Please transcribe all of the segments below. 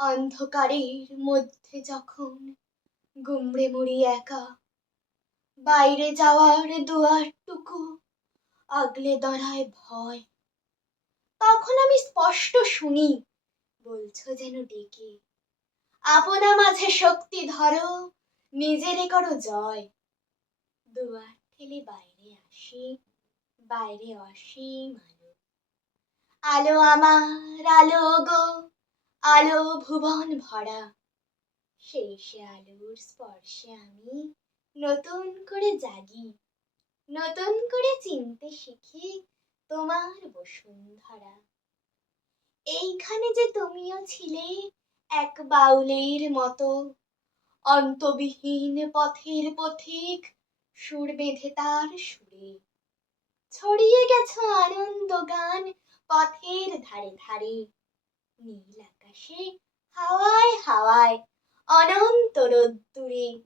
অন্ধকারের মধ্যে যখন গুমড়ে মরি একা, বাইরে যাওয়ার দুয়ারটুকু আগলে দাঁড়ায় ভয়, তখন আমি স্পষ্ট শুনি, বলছো যেন ডেকে। আপনা মাঝে শক্তি ধরো, নিজেরে করো জয়। দুয়ার ঠেলে বাইরে আসি, বাইরে অসীম আলো। আলো আমার, আলো গো আলো ভুবন ভরা। সেই সে আলোর স্পর্শে আমি নতুন করে জাগি, নতুন করে চিনতে শিখি তোমার বসুন্ধরা। এইখানে যে তুমিও ছিলে এক বাউলের মতো, অন্তবিহীন পথের পথিক সুর বেঁধে তার সুরে। ছড়িয়ে গেছো আনন্দ গান পথের ধারে ধারে। নীল আকাশে হাওয়ায় হাওয়ায় অনন্ত রোদ্দুরে।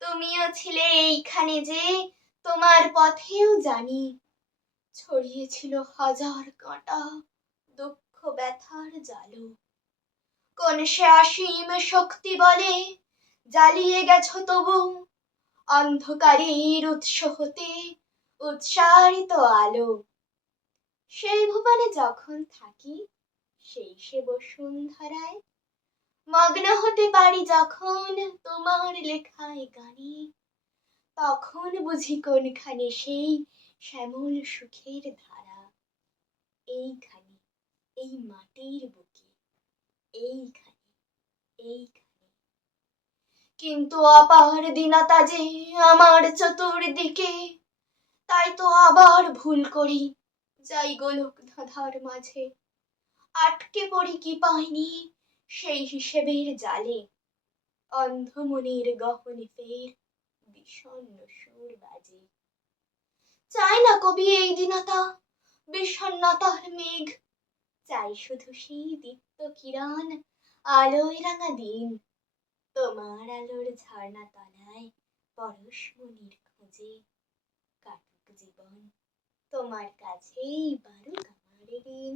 তুমিও ছিলে এইখানে যে, তোমার পথেও জানি। ছড়িয়েছিল হাজার কাঁটা দুঃখ ব্যথার জালো। কোন সে অসীম শক্তি বলে, জ্বালিয়ে গেছো তবু। অন্ধকারের উৎস হতে উৎসারিত আলো। সেই ভুবনে যখন থাকি সেই সে বসুন্ধরায় মগ্ন হতে পারি যখন তোমার লেখায় গানে। তখন বুঝি কোনখানে সেই শ্যামল সুখের ধারা। এইখানে, এই মাটির বুকে, এইখানে এইখানে। কিন্তু অপার দিনতা যে আমার চতুর্দিকে, তাই তো আবার ভুল করি। যাই গোলক ধাঁধার মাঝে। আটকে পড়ি কি পাইনি? সেই হিসেবের জালে অন্ধমনির গহনে ফের বিষণ্ণ সুর বাজে। চাই না কবি এই দিনতা, বিষণ্ণতার মেঘ। চাই শুধু সেই দীপ্ত কিরণ, আলোয় রাঙা দিন। তোমার আলোর ঝর্ণা তলায় পরশমণির খোঁজে। কাটুক জীবন তোমার কাছেই বারুক আমার ঋণ